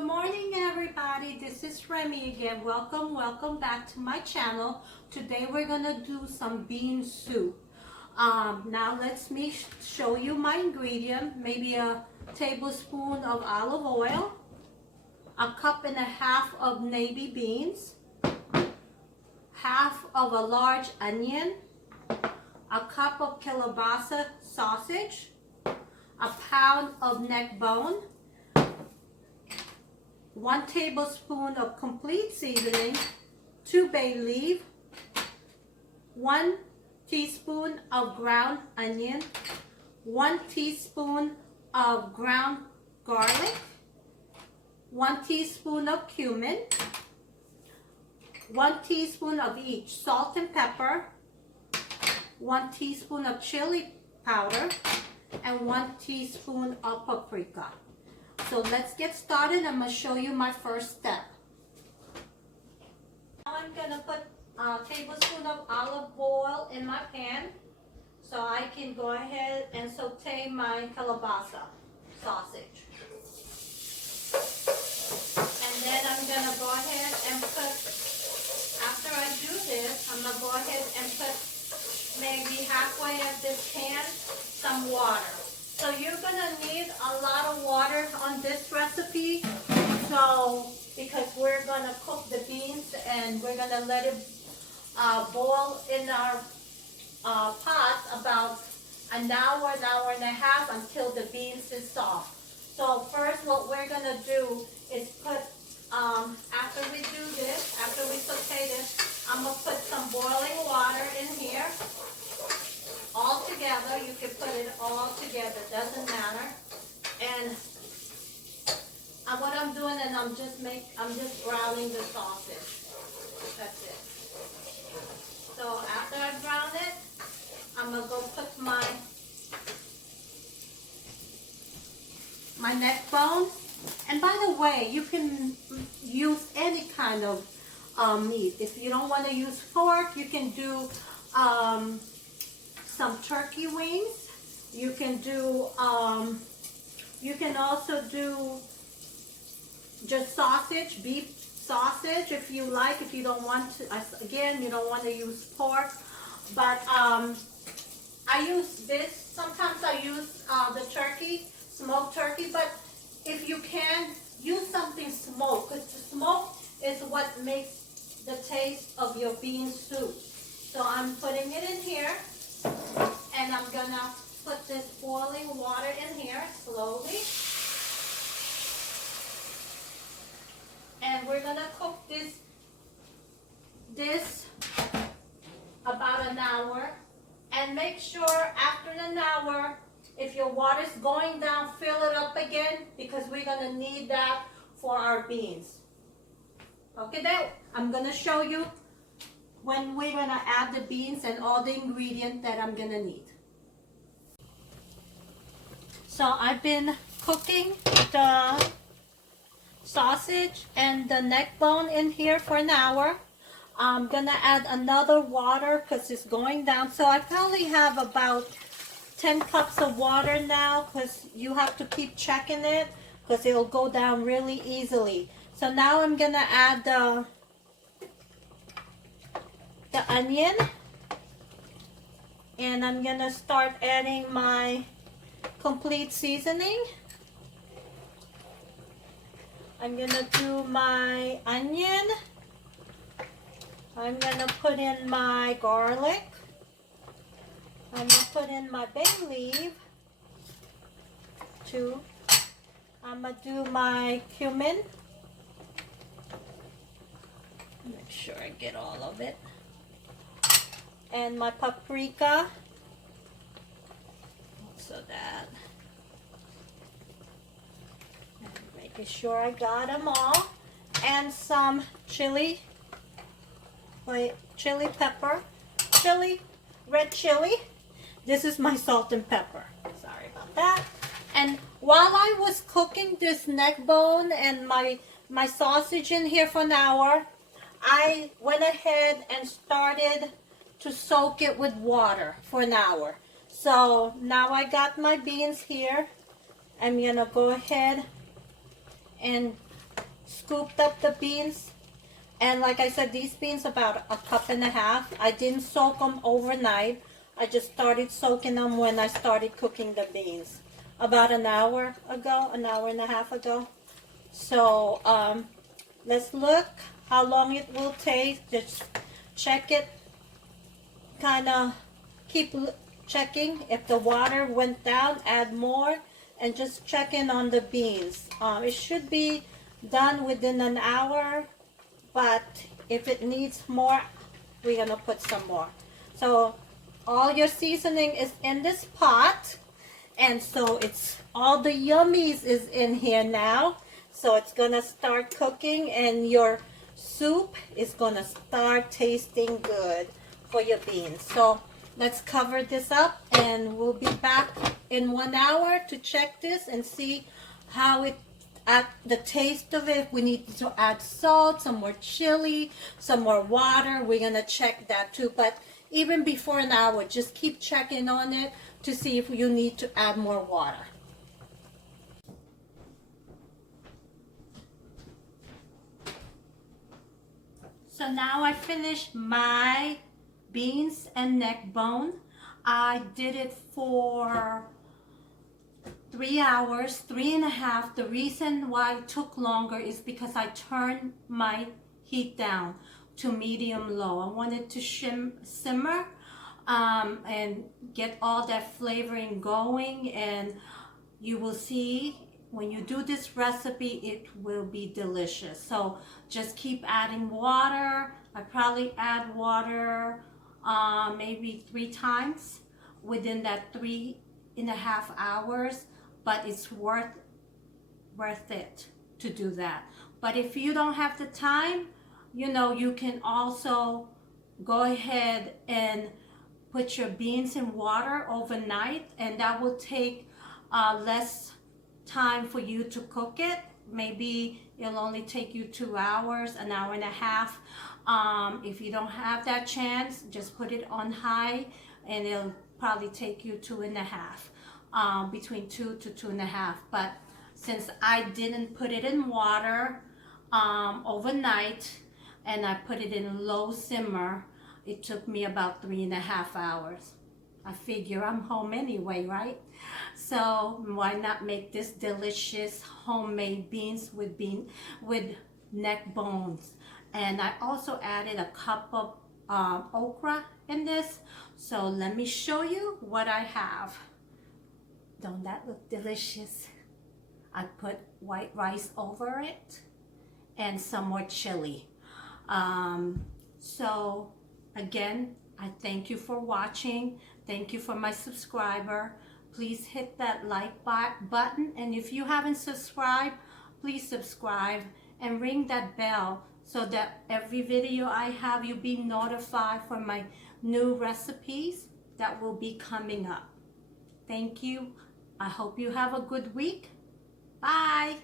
Good morning everybody, this is Remy again. Welcome back to my channel. Today we're gonna do some bean soup. Now let me show you my ingredient. Maybe a tablespoon of olive oil, a cup and a half of navy beans, half of a large onion, a cup of kielbasa sausage, a pound of neck bone, 1 tablespoon of complete seasoning, 2 bay leaf, 1 teaspoon of ground onion, 1 teaspoon of ground garlic, 1 teaspoon of cumin, 1 teaspoon of each salt and pepper, 1 teaspoon of chili powder, and 1 teaspoon of paprika. So let's get started. I'm going to show you my first step. Now I'm going to put a tablespoon of olive oil in my pan so I can go ahead and saute my kielbasa sausage. And then I'm going to go ahead and put, after I do this, I'm going to go ahead and put maybe halfway of this pan some water. So you're gonna need a lot of water on this recipe, so because we're gonna cook the beans and we're gonna let it boil in our pot about an hour and a half until the beans is soft. So first what we're gonna do is put, after we do this, after we saute this, I'm gonna put some boiling water in here. All together, you can put it all together, doesn't matter. And what I'm doing, and I'm just browning the sausage. That's it. So after I brown it, I'm gonna go put my neck bone. And by the way, you can use any kind of meat. If you don't want to use pork, you can do some turkey wings. You can do, you can also do just sausage, beef sausage if you like, if you don't want to, again, you don't want to use pork. But I use this, sometimes I use the turkey, smoked turkey, but if you can, use something smoked, because the smoke is what makes the taste of your bean soup. So I'm putting it in here. And I'm gonna put this boiling water in here slowly. And we're gonna cook this about an hour. And make sure after an hour, if your water is going down, fill it up again, because we're gonna need that for our beans. Okay, then I'm gonna show you when we're gonna add the beans and all the ingredients that I'm gonna need. So I've been cooking the sausage and the neck bone in here for an hour. I'm gonna add another water because it's going down. So I probably have about 10 cups of water now, because you have to keep checking it because it'll go down really easily. So now I'm gonna add the onion, and I'm gonna start adding my complete seasoning. I'm gonna do my onion. I'm gonna put in my garlic. I'm gonna put in my bay leaf too. I'm gonna do my cumin. Make sure I get all of it. And my paprika, so that, and making sure I got them all, and some chili, red chili. This is my salt and pepper. Sorry about that. And while I was cooking this neck bone and my sausage in here for an hour, I went ahead and started to soak it with water for an hour. So now I got my beans here. I'm gonna go ahead and scooped up the beans. And like I said, these beans about a cup and a half. I didn't soak them overnight. I just started soaking them when I started cooking the beans. About an hour ago, an hour and a half ago. So let's look how long it will take. Just check it. Kind of keep checking. If the water went down, add more. And just check in on the beans. It should be done within an hour. But if it needs more, we're going to put some more. So all your seasoning is in this pot. And so it's all the yummies is in here now. So it's going to start cooking and your soup is going to start tasting good for your beans. So let's cover this up and we'll be back in 1 hour to check this and see how it at the taste of it. We need to add salt, some more chili, some more water. We're going to check that too. But even before an hour, just keep checking on it to see if you need to add more water. So now I finished my beans and neck bone. I did it for 3 hours, 3.5. The reason why it took longer is because I turned my heat down to medium low. I wanted to simmer and get all that flavoring going, and you will see when you do this recipe it will be delicious. So just keep adding water. I probably add water maybe 3 times within that 3.5 hours, but it's worth it to do that. But if you don't have the time, you know, you can also go ahead and put your beans in water overnight, and that will take less time for you to cook it. Maybe it'll only take you 2 hours, an hour and a half. If you don't have that chance, just put it on high and it'll probably take you 2.5, between 2 to 2.5. But since I didn't put it in water overnight and I put it in low simmer, it took me about 3.5 hours. I figure I'm home anyway, right? So why not make this delicious homemade beans with neck bones? And I also added a cup of okra in this. So let me show you what I have. Don't that look delicious? I put white rice over it and some more chili. So again, I thank you for watching. Thank you for my subscriber. Please hit that like button. And if you haven't subscribed, please subscribe and ring that bell so that every video I have, you'll be notified for my new recipes that will be coming up. Thank you. I hope you have a good week. Bye.